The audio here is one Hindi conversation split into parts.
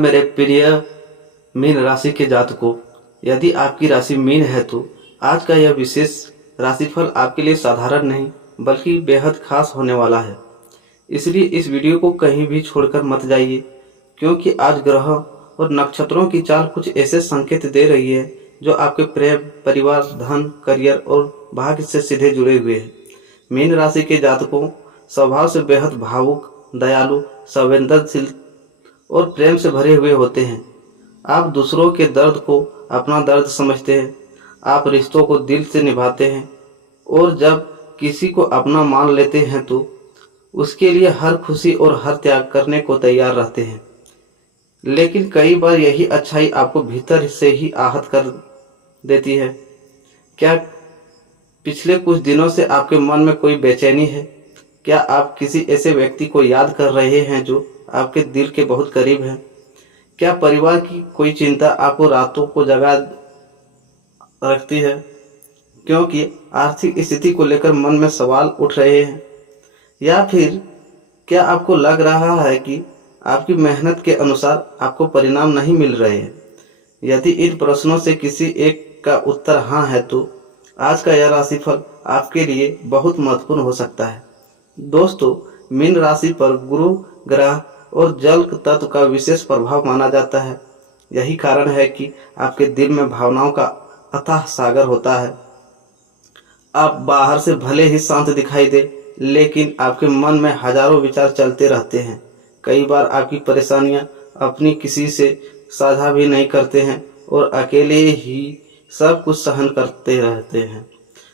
मेरे प्रिय मीन राशि के जातकों, यदि आपकी राशि मीन है तो आज का यह विशेष राशिफल आपके लिए साधारण नहीं बल्कि बेहद खास होने वाला है। इसलिए इस वीडियो को कहीं भी छोड़कर मत जाइए, क्योंकि आज ग्रह और नक्षत्रों की चाल कुछ ऐसे संकेत दे रही है जो आपके प्रेम, परिवार, धन, करियर और भाग्य से सीधे जुड़े हुए हैं। मीन राशि के जातकों स्वभाव से बेहद भावुक, दयालु, संवेदनशील और प्रेम से भरे हुए होते हैं। आप दूसरों के दर्द को अपना दर्द समझते हैं। आप रिश्तों को दिल से निभाते हैं और जब किसी को अपना मान लेते हैं तो उसके लिए हर खुशी और हर त्याग करने को तैयार रहते हैं। लेकिन कई बार यही अच्छाई आपको भीतर से ही आहत कर देती है। क्या पिछले कुछ दिनों से आपके मन में कोई बेचैनी है? क्या आप किसी ऐसे व्यक्ति को याद कर रहे हैं जो आपके दिल के बहुत करीब है? क्या परिवार की कोई चिंता आपको रातों को जगा रखती है, क्योंकि आर्थिक स्थिति को लेकर मन में सवाल उठ रहे हैं? या फिर क्या आपको लग रहा है कि आपकी मेहनत के अनुसार आपको परिणाम नहीं मिल रहे हैं? यदि इन प्रश्नों से किसी एक का उत्तर हाँ है तो आज का यह राशिफल आपके लिए बहुत महत्वपूर्ण हो सकता है। दोस्तों, मीन राशि पर गुरु ग्रह और जल तत्व का विशेष प्रभाव माना जाता है। यही कारण है कि आपके दिल में भावनाओं का अथाह सागर होता है। आप बाहर से भले ही शांत दिखाई दे, लेकिन आपके मन में हजारों विचार चलते रहते हैं। कई बार आपकी परेशानियां अपनी किसी से साझा भी नहीं करते हैं और अकेले ही सब कुछ सहन करते रहते हैं।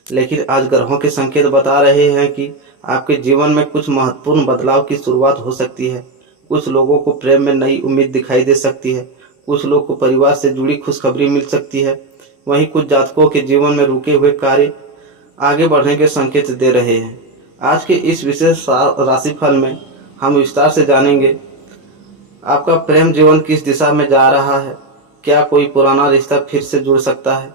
लेकिन आज ग्रहों के संकेत बता रहे हैं कि आपके जीवन में कुछ महत्वपूर्ण बदलाव की शुरुआत हो सकती है। कुछ लोगों को प्रेम में नई उम्मीद दिखाई दे सकती है, कुछ लोगों को परिवार से जुड़ी खुशखबरी मिल सकती है। वहीं कुछ जातकों के जीवन में रुके हुए कार्य आगे बढ़ने के संकेत दे रहे हैं। आज के इस विशेष राशिफल में हम विस्तार से जानेंगे आपका प्रेम जीवन किस दिशा में जा रहा है। क्या कोई पुराना रिश्ता फिर से जुड़ सकता है?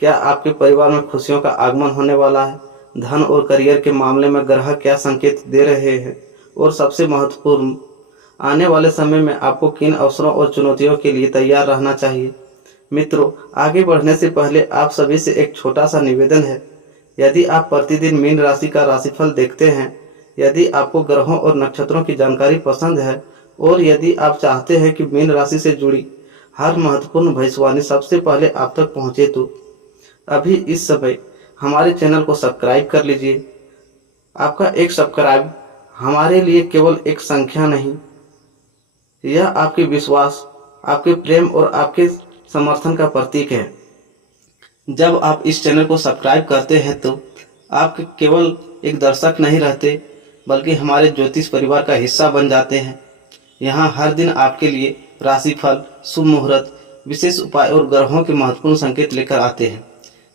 क्या आपके परिवार में खुशियों का आगमन होने वाला है? धन और करियर के मामले में ग्रह क्या संकेत दे रहे हैं? और सबसे महत्वपूर्ण, आने वाले समय में आपको किन अवसरों और चुनौतियों के लिए तैयार रहना चाहिए? मित्रों, आगे बढ़ने से पहले आप सभी से एक छोटा सा निवेदन है। यदि आप प्रतिदिन मीन राशि का राशिफल देखते हैं, यदि आपको ग्रहों और नक्षत्रों की जानकारी पसंद है और यदि आप चाहते हैं कि मीन राशि से जुड़ी हर महत्वपूर्ण भविष्यवाणी सबसे पहले आप तक पहुंचे तो अभी इस समय हमारे चैनल को सब्सक्राइब कर लीजिए। आपका एक सब्सक्राइब हमारे लिए केवल एक संख्या नहीं, यह आपके विश्वास, आपके प्रेम और आपके समर्थन का प्रतीक है। जब आप इस चैनल को सब्सक्राइब करते हैं तो आप केवल एक दर्शक नहीं रहते बल्कि हमारे ज्योतिष परिवार का हिस्सा बन जाते हैं। यहाँ हर दिन आपके लिए राशिफल, शुभ मुहूर्त, विशेष उपाय और ग्रहों के महत्वपूर्ण संकेत लेकर आते हैं।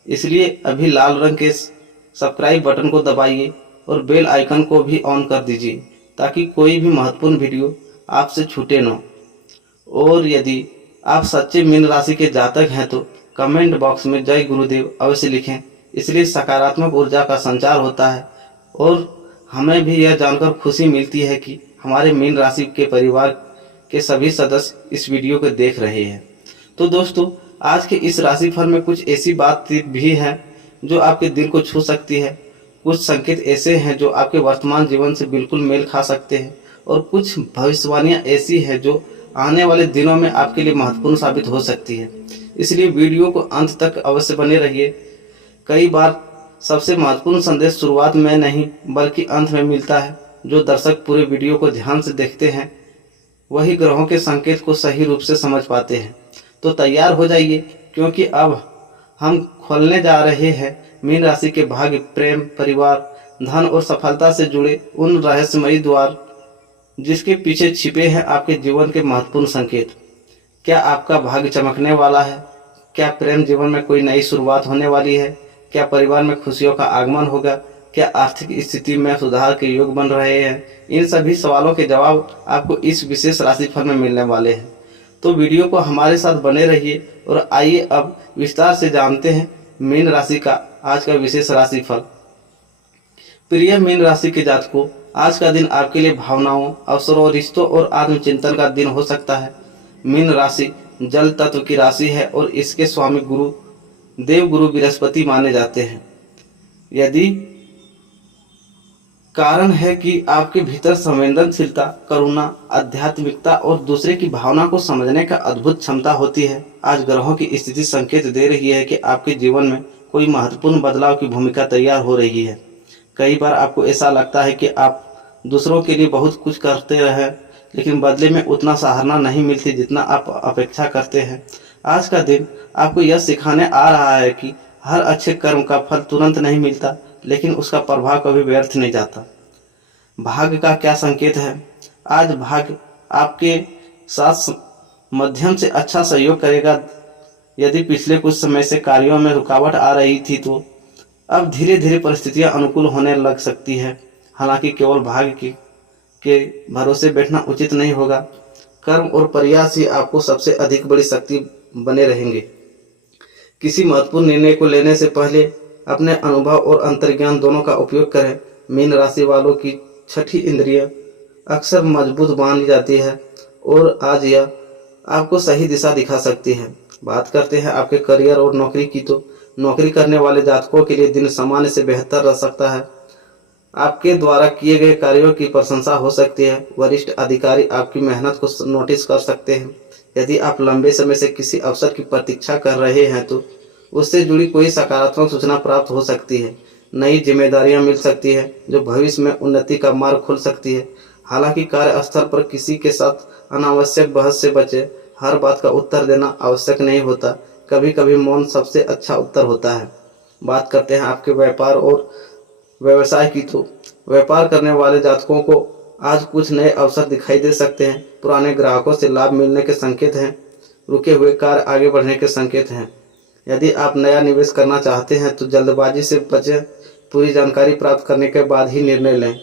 इसलिए अभी लाल रंग के सब्सक्राइब बटन को दबाइए और बेल आइकन को भी ऑन कर दीजिए ताकि कोई भी महत्वपूर्ण वीडियो आपसे छूटे न। और यदि आप सच्चे मीन राशि के जातक हैं तो कमेंट बॉक्स में जय गुरुदेव अवश्य लिखें। इसलिए सकारात्मक ऊर्जा का संचार होता है और हमें भी यह जानकर खुशी मिलती है कि हमारे मीन राशि के परिवार के सभी सदस्य इस वीडियो को देख रहे हैं। तो दोस्तों, आज के इस राशिफल में कुछ ऐसी बात भी है जो आपके दिल को छू सकती है। कुछ संकेत ऐसे हैं जो आपके वर्तमान जीवन से बिल्कुल मेल खा सकते हैं और कुछ भविष्यवाणियां ऐसी हैं जो आने वाले दिनों में आपके लिए महत्वपूर्ण साबित हो सकती है। इसलिए वीडियो को अंत तक अवश्य बने रहिए। कई बार सबसे महत्वपूर्ण संदेश शुरुआत में नहीं बल्कि अंत में मिलता है। जो दर्शक पूरे वीडियो को ध्यान से देखते हैं वही ग्रहों के संकेत को सही रूप से समझ पाते हैं। तो तैयार हो जाइए, क्योंकि अब हम खोलने जा रहे हैं मीन राशि के भाग्य, प्रेम, परिवार, धन और सफलता से जुड़े उन रहस्यमयी द्वार जिसके पीछे छिपे हैं आपके जीवन के महत्वपूर्ण संकेत। क्या आपका भाग्य चमकने वाला है? क्या प्रेम जीवन में कोई नई शुरुआत होने वाली है? क्या परिवार में खुशियों का आगमन होगा? क्या आर्थिक स्थिति में सुधार के योग बन रहे हैं? इन सभी सवालों के जवाब आपको इस विशेष राशिफल में मिलने वाले हैं। तो वीडियो को हमारे साथ बने रहिए और आइए अब विस्तार से जानते हैं मीन राशि का आज का विशेष राशिफल। प्रिय मीन राशि के जातकों, आज का दिन आपके लिए भावनाओं, अवसरों, रिश्तों और आत्मचिंतन का दिन हो सकता है। मीन राशि जल तत्व की राशि है और इसके स्वामी गुरु देव गुरु बृहस्पति माने जाते हैं। यदि कारण है कि आपके भीतर संवेदनशीलता, करुणा, आध्यात्मिकता और दूसरे की भावना को समझने का अद्भुत क्षमता होती है। आज ग्रहों की स्थिति संकेत दे रही है कि आपके जीवन में कोई महत्वपूर्ण बदलाव की भूमिका तैयार हो रही है। कई बार आपको ऐसा लगता है कि आप दूसरों के लिए बहुत कुछ करते रहे, लेकिन बदले में उतना सराहना नहीं मिलती जितना आप अपेक्षा करते हैं। आज का दिन आपको यह सिखाने आ रहा है कि हर अच्छे कर्म का फल तुरंत नहीं मिलता, लेकिन उसका प्रभाव कभी व्यर्थ नहीं जाता। भाग्य का क्या संकेत है? आज भाग्य आपके साथ मध्यम से अच्छा सहयोग करेगा। यदि पिछले कुछ समय से कार्यों में रुकावट आ रही थी तो अब धीरे धीरे परिस्थितियां अनुकूल होने लग सकती है। हालांकि केवल भाग्य के भरोसे बैठना उचित नहीं होगा। कर्म और प्रयास ही आपको सबसे अधिक बड़ी शक्ति बने रहेंगे। किसी महत्वपूर्ण निर्णय को लेने से पहले अपने अनुभव और अंतर्ज्ञान दोनों का उपयोग करें। मीन राशि वालों की छठी इंद्रिय अक्सर मजबूत मानी जाती है और आज यह आपको सही दिशा दिखा सकती है। बात करते हैं आपके करियर और नौकरी की, तो नौकरी करने वाले जातकों के लिए दिन सामान्य से बेहतर रह सकता है। आपके द्वारा किए गए कार्यों की प्रशंसा हो सकती है। वरिष्ठ अधिकारी आपकी मेहनत को नोटिस कर सकते हैं। यदि आप लंबे समय से किसी अवसर की प्रतीक्षा कर रहे हैं तो उससे जुड़ी कोई सकारात्मक सूचना प्राप्त हो सकती है। नई जिम्मेदारियां मिल सकती है जो भविष्य में उन्नति का मार्ग खोल सकती है। हालांकि कार्यस्थल पर किसी के साथ अनावश्यक बहस से बचें। हर बात का उत्तर देना आवश्यक नहीं होता, कभी कभी मौन सबसे अच्छा उत्तर होता है। बात करते हैं आपके व्यापार और व्यवसाय की, तो व्यापार करने वाले जातकों को आज कुछ नए अवसर दिखाई दे सकते हैं। पुराने ग्राहकों से लाभ मिलने के संकेत हैं। रुके हुए कार्य आगे बढ़ने के संकेत हैं। यदि आप नया निवेश करना चाहते हैं तो जल्दबाजी से बचें। पूरी जानकारी प्राप्त करने के बाद ही निर्णय लें।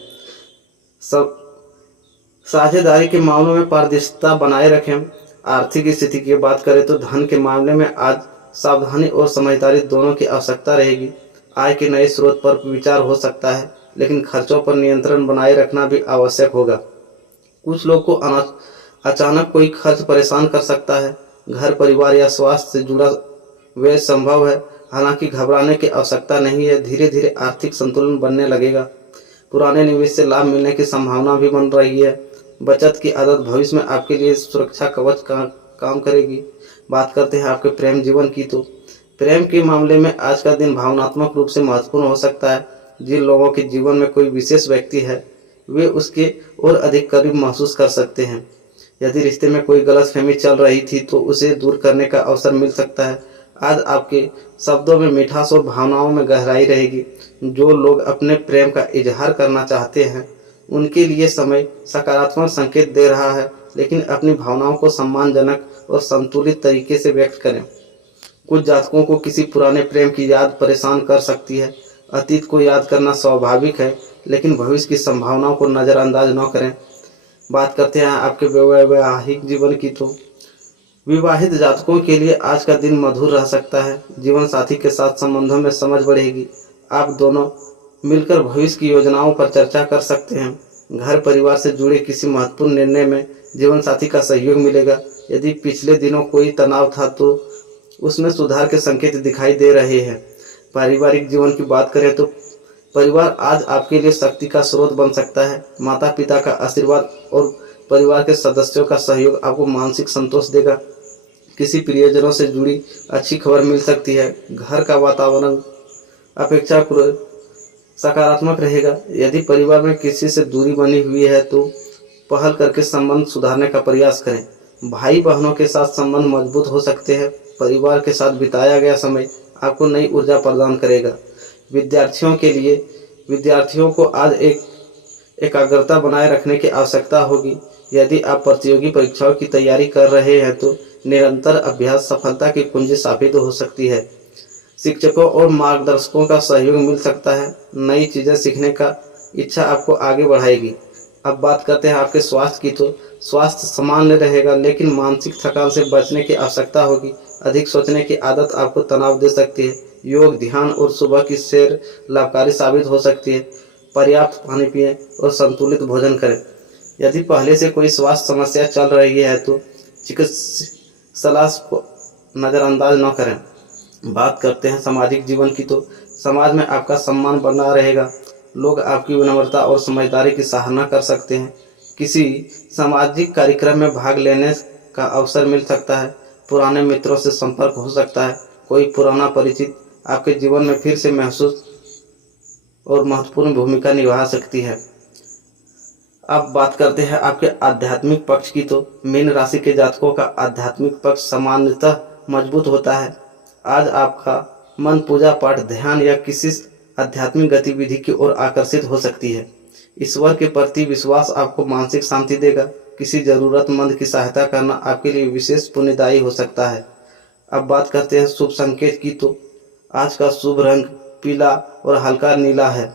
सब साझेदारी के मामलों में पारदर्शिता बनाए रखें। आर्थिक स्थिति की बात करें तो धन के मामले में आज सावधानी और समझदारी दोनों की आवश्यकता रहेगी। आय के नए स्रोत पर विचार हो सकता है, लेकिन खर्चों पर नियंत्रण बनाए रखना भी आवश्यक होगा। कुछ लोग को अचानक कोई खर्च परेशान कर सकता है। घर, परिवार या स्वास्थ्य से जुड़ा व्यय संभव है। हालांकि घबराने की आवश्यकता नहीं है। धीरे धीरे आर्थिक संतुलन बनने लगेगा। पुराने निवेश से लाभ मिलने की संभावना भी बन रही है। बचत की आदत भविष्य में आपके लिए सुरक्षा कवच का काम करेगी। बात करते हैं आपके प्रेम जीवन की, तो प्रेम के मामले में आज का दिन भावनात्मक रूप से महत्वपूर्ण हो सकता है। जिन लोगों के जीवन में कोई विशेष व्यक्ति है वे उसके और अधिक करीब महसूस कर सकते हैं। यदि रिश्ते में कोई गलतफहमी चल रही थी तो उसे दूर करने का अवसर मिल सकता है। आज आपके शब्दों में मिठास और भावनाओं में गहराई रहेगी। जो लोग अपने प्रेम का इजहार करना चाहते हैं उनके लिए समय सकारात्मक संकेत दे रहा है, लेकिन अपनी भावनाओं को सम्मानजनक और संतुलित तरीके से व्यक्त करें। कुछ जातकों को किसी पुराने प्रेम की याद परेशान कर सकती है। अतीत को याद करना स्वाभाविक है, लेकिन भविष्य की संभावनाओं को नज़रअंदाज न करें। बात करते हैं आपके वैवाहिक जीवन की, तो विवाहित जातकों के लिए आज का दिन मधुर रह सकता है। जीवन साथी के साथ संबंधों में समझ बढ़ेगी। आप दोनों मिलकर भविष्य की योजनाओं पर चर्चा कर सकते हैं। घर, परिवार से जुड़े किसी महत्वपूर्ण निर्णय में जीवन साथी का सहयोग मिलेगा। यदि पिछले दिनों कोई तनाव था तो उसमें सुधार के संकेत दिखाई दे रहे हैं। पारिवारिक जीवन की बात करें तो परिवार आज आपके लिए शक्ति का स्रोत बन सकता है। माता पिता का आशीर्वाद और परिवार के सदस्यों का सहयोग आपको मानसिक संतोष देगा। किसी प्रियजनों से जुड़ी अच्छी खबर मिल सकती है। घर का वातावरण अपेक्षाकृत सकारात्मक रहेगा। यदि परिवार में किसी से दूरी बनी हुई है तो पहल करके संबंध सुधारने का प्रयास करें। भाई बहनों के साथ संबंध मजबूत हो सकते हैं। परिवार के साथ बिताया गया समय आपको नई ऊर्जा प्रदान करेगा। विद्यार्थियों को आज एकाग्रता बनाए रखने की आवश्यकता होगी। यदि आप प्रतियोगी परीक्षाओं की तैयारी कर रहे हैं तो निरंतर अभ्यास सफलता की कुंजी साबित हो सकती है। शिक्षकों और मार्गदर्शकों का सहयोग मिल सकता है। नई चीज़ें सीखने का इच्छा आपको आगे बढ़ाएगी। अब बात करते हैं आपके स्वास्थ्य की, तो स्वास्थ्य सामान्य रहेगा, लेकिन मानसिक थकान से बचने की आवश्यकता होगी। अधिक सोचने की आदत आपको तनाव दे सकती है। योग, ध्यान और सुबह की सैर लाभकारी साबित हो सकती है। पर्याप्त पानी पिएं और संतुलित भोजन करें। यदि पहले से कोई स्वास्थ्य समस्या चल रही है तो चिकित्सक सलाह को नज़रअंदाज न करें। बात करते हैं सामाजिक जीवन की, तो समाज में आपका सम्मान बना रहेगा। लोग आपकी विनम्रता और समझदारी की सराहना कर सकते हैं। किसी सामाजिक कार्यक्रम में भाग लेने का अवसर मिल सकता है। पुराने मित्रों से संपर्क हो सकता है। कोई पुराना परिचित आपके जीवन में फिर से महसूस और महत्वपूर्ण भूमिका निभा सकती है। अब बात करते हैं आपके आध्यात्मिक पक्ष की, तो मीन राशि के जातकों का आध्यात्मिक पक्ष सामान्यतः मजबूत होता है। आज आपका मन पूजा पाठ, ध्यान या किसी आध्यात्मिक गतिविधि की ओर आकर्षित हो सकती है। ईश्वर के प्रति विश्वास आपको मानसिक शांति देगा। किसी जरूरतमंद की सहायता करना आपके लिए विशेष पुण्यदायी हो सकता है। अब बात करते हैं शुभ संकेत की, तो आज का शुभ रंग पीला और हल्का नीला है।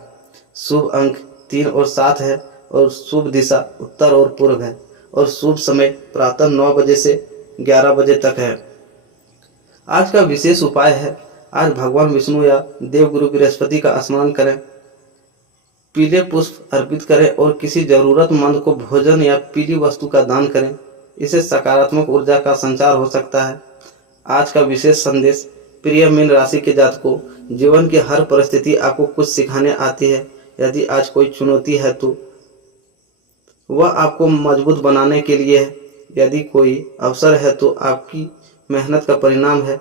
शुभ अंक 3 और 7 है और शुभ दिशा उत्तर और पूर्व है और शुभ समय प्रातः 9 बजे से 11 बजे तक है। आज का विशेष उपाय है, आज भगवान विष्णु या देवगुरु बृहस्पति का स्मरण करें, पीले पुष्प अर्पित करें और किसी जरूरतमंद को भोजन या पीली वस्तु का दान करें। इससे सकारात्मक ऊर्जा का संचार हो सकता है। आज का विशेष संदेश, प्रिय मीन राशि के जातकों, जीवन की हर परिस्थिति आपको कुछ सिखाने आती है। यदि आज कोई चुनौती है तो वह आपको मजबूत बनाने के लिए है। यदि कोई अवसर है तो आपकी मेहनत का परिणाम है।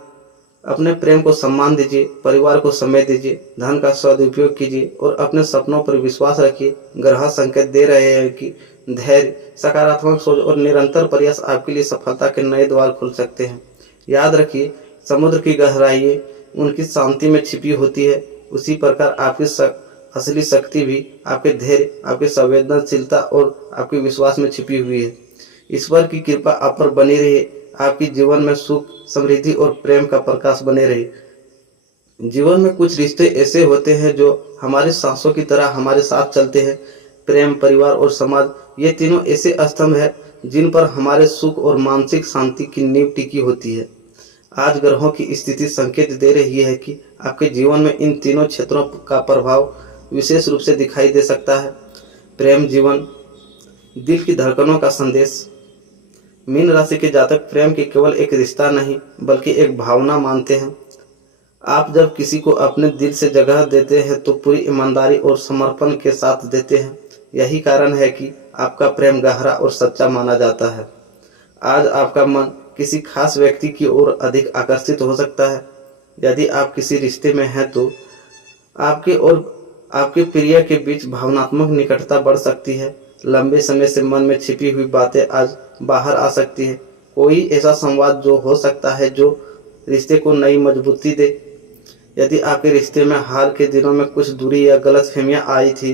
अपने प्रेम को सम्मान दीजिए, परिवार को समय दीजिए, धन का सदुपयोग कीजिए और अपने सपनों पर विश्वास रखिए। ग्रह संकेत दे रहे हैं कि धैर्य, सकारात्मक सोच और निरंतर प्रयास आपके लिए सफलता के नए द्वार खोल सकते हैं। याद रखिए, समुद्र की गहराई उनकी शांति में छिपी होती है। उसी प्रकार आपकी असली शक्ति भी आपके धैर्य, आपकी संवेदनशीलता और आपके विश्वास में छिपी हुई है। ईश्वर की कृपा आप पर बनी रहे। आपकी जीवन में सुख, समृद्धि और प्रेम का प्रकाश बने रहे। जीवन में कुछ रिश्ते ऐसे होते हैं जो हमारे सांसों की तरह हमारे साथ चलते हैं। प्रेम, परिवार और समाज, ये तीनों ऐसे स्तंभ हैं जिन पर हमारे सुख और मानसिक शांति की नींव टिकी होती है। आज ग्रहों की स्थिति संकेत दे रही है कि आपके जीवन में इन तीनों क्षेत्रों का प्रभाव विशेष रूप से दिखाई दे सकता है। प्रेम जीवन, दिल की धड़कनों का संदेश। मीन राशि के जातक प्रेम के केवल एक रिश्ता नहीं बल्कि एक भावना मानते हैं। आप जब किसी को अपने दिल से जगह देते हैं तो पूरी ईमानदारी और समर्पण के साथ देते हैं। यही कारण है कि आपका प्रेम गहरा और सच्चा माना जाता है। आज आपका मन किसी खास व्यक्ति की ओर अधिक आकर्षित हो सकता है। यदि आप किसी रिश्ते में हैं तो आपके और आपके प्रिय के बीच भावनात्मक निकटता बढ़ सकती है। लंबे समय से मन में छिपी हुई बातें आज बाहर आ सकती है। कोई ऐसा संवाद जो हो सकता है जो रिश्ते को नई मजबूती दे। यदि आपके रिश्ते में हाल के दिनों में कुछ दूरी या गलतफहमियां आई थी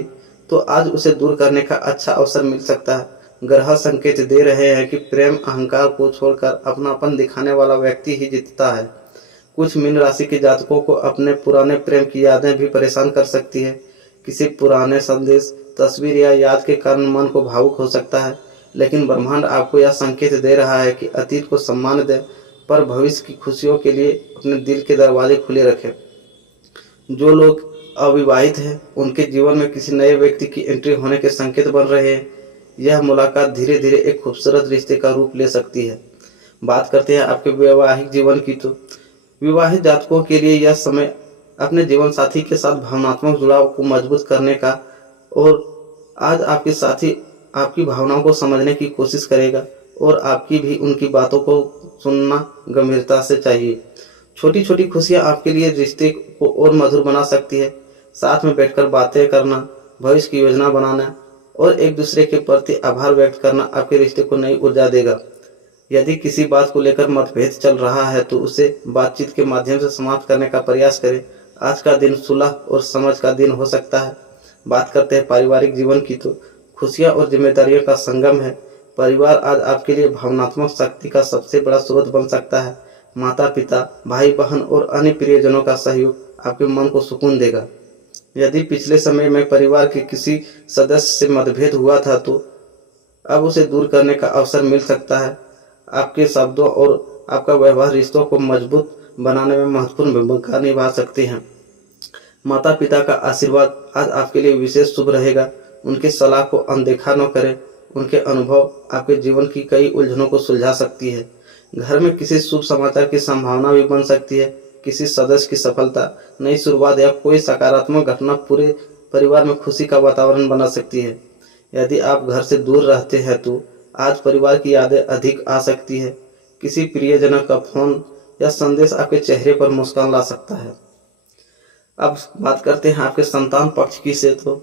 तो आज उसे दूर करने का अच्छा अवसर मिल सकता है। ग्रह संकेत दे रहे हैं कि प्रेम अहंकार को छोड़कर अपनापन दिखाने वाला व्यक्ति ही जीतता है। कुछ मीन राशि के जातकों को अपने पुराने प्रेम की यादें भी परेशान कर सकती है। किसी पुराने संदेश, तस्वीर या याद के कारण मन को भावुक हो सकता है, लेकिन ब्रह्मांड आपको यह संकेत दे रहा है कि अतीत को सम्मान दें पर भविष्य की खुशियों के लिए अपने दिल के दरवाजे खुले रखें। जो लोग अविवाहित हैं उनके जीवन में किसी नए व्यक्ति की एंट्री होने के संकेत बन रहे हैं। यह मुलाकात धीरे धीरे एक खूबसूरत रिश्ते का रूप ले सकती है। बात करते हैं आपके वैवाहिक जीवन की, तो विवाहित जातकों के लिए यह समय अपने जीवन साथी के साथ भावनात्मक जुड़ाव को मजबूत करने का और आज आपके साथी आपकी भावनाओं को समझने की कोशिश करेगा और आपकी भी उनकी बातों को सुनना गंभीरता से चाहिए। छोटी छोटी खुशियां आपके लिए रिश्ते को और मधुर बना सकती है। साथ में बैठकर बातें करना, भविष्य की योजना बनाना और एक दूसरे के प्रति आभार व्यक्त करना आपके रिश्ते को नई ऊर्जा देगा। यदि किसी बात को लेकर मतभेद चल रहा है तो उसे बातचीत के माध्यम से समाप्त करने का प्रयास करें। आज का दिन सुलह और समझ का दिन हो सकता है। बात करते हैं पारिवारिक जीवन की, तो खुशियां और जिम्मेदारियों का संगम है। परिवार आज आपके लिए भावनात्मक शक्ति का सबसे बड़ा स्रोत बन सकता है। माता पिता, भाई बहन और अन्य प्रियजनों का सहयोग आपके मन को सुकून देगा। यदि पिछले समय में परिवार के किसी सदस्य से मतभेद हुआ था तो अब उसे दूर करने का अवसर मिल सकता है। आपके शब्दों और आपका व्यवहार रिश्तों को मजबूत बनाने में महत्वपूर्ण भूमिका निभा सकते हैं। माता पिता का आशीर्वाद आज आपके लिए विशेष शुभ रहेगा। उनकी सलाह को अनदेखा न करें उनके अनुभव आपके जीवन की कई उलझनों को सुलझा सकती है। घर में किसी शुभ समाचार की संभावना भी बन सकती है। किसी सदस्य की सफलता, नई शुरुआत या कोई सकारात्मक घटना पूरे परिवार में खुशी का वातावरण बना सकती है। यदि आप घर से दूर रहते हैं तो आज परिवार की यादें अधिक आ सकती है। किसी प्रियजन का फोन या संदेश आपके चेहरे पर मुस्कान ला सकता है। अब बात करते हैं आपके संतान पक्ष की से तो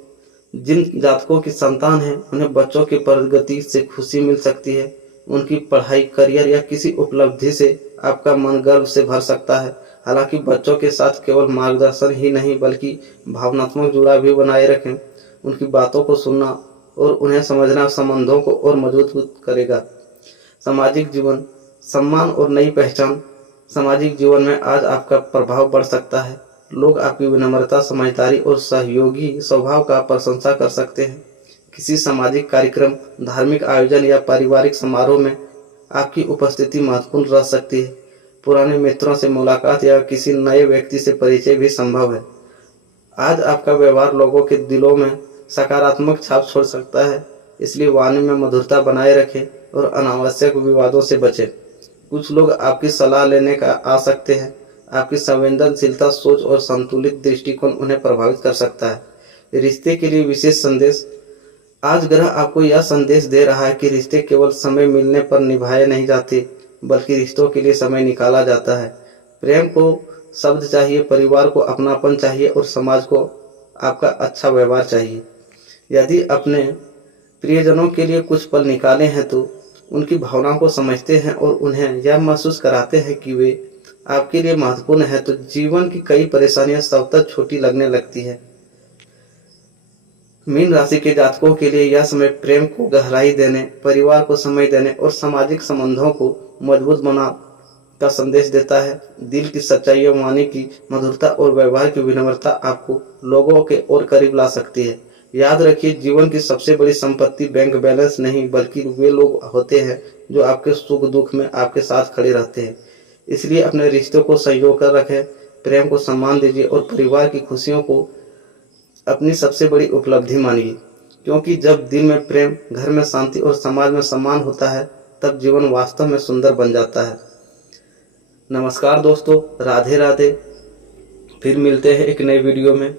जिन जातकों की संतान है उन्हें बच्चों की प्रगति से खुशी मिल सकती है। उनकी पढ़ाई, करियर या किसी उपलब्धि से आपका मन गर्व से भर सकता है। हालांकि बच्चों के साथ केवल मार्गदर्शन ही नहीं बल्कि भावनात्मक जुड़ाव भी बनाए रखें। उनकी बातों को सुनना और उन्हें समझना संबंधों को और मजबूत करेगा। सामाजिक जीवन, सम्मान और नई पहचान। सामाजिक जीवन में आज आपका प्रभाव बढ़ सकता है। लोग आपकी विनम्रता, समझदारी और सहयोगी स्वभाव का प्रशंसा कर सकते हैं। किसी सामाजिक कार्यक्रम, धार्मिक आयोजन या पारिवारिक समारोह में आपकी उपस्थिति महत्वपूर्ण रह सकती है। पुराने मित्रों से मुलाकात या किसी नए व्यक्ति से परिचय भी संभव है। आज आपका व्यवहार लोगों के दिलों में सकारात्मक छाप छोड़ सकता है, इसलिए वाणी में मधुरता बनाए रखें और अनावश्यक विवादों से बचें। कुछ लोग आपकी सलाह लेने का आ सकते हैं। आपकी संवेदनशीलता, सोच और संतुलित दृष्टिकोण उन्हें प्रभावित कर सकता है। रिश्ते के लिए विशेष संदेश। आज ग्रह आपको यह संदेश दे रहा है कि रिश्ते केवल समय मिलने पर निभाए नहीं जाते, बल्कि रिश्तों के लिए समय निकाला जाता है। प्रेम को शब्द चाहिए, परिवार को अपनापन चाहिए और समाज को आपका अच्छा व्यवहार चाहिए। यदि अपने प्रियजनों के लिए कुछ पल निकाले हैं तो उनकी भावनाओं को समझते हैं और उन्हें यह महसूस कराते हैं कि वे आपके लिए महत्वपूर्ण है, तो जीवन की कई परेशानियां स्वतः छोटी लगने लगती है। मीन राशि के जातकों के लिए यह समय प्रेम को गहराई देने, परिवार को समय देने और सामाजिक संबंधों को मजबूत बना का संदेश देता है। दिल की सच्चाई, वाणी की मधुरता और व्यवहार की विनम्रता आपको लोगों के और करीब ला सकती है। याद रखिए, जीवन की सबसे बड़ी संपत्ति बैंक बैलेंस नहीं बल्कि वे लोग होते हैं जो आपके सुख दुख में आपके साथ खड़े रहते हैं। इसलिए अपने रिश्तों को संजो कर रखें, प्रेम को सम्मान दीजिए और परिवार की खुशियों को अपनी सबसे बड़ी उपलब्धि मानिए। क्योंकि जब दिल में प्रेम, घर में शांति और समाज में सम्मान होता है, तब जीवन वास्तव में सुंदर बन जाता है। नमस्कार दोस्तों, राधे राधे। फिर मिलते हैं एक नए वीडियो में।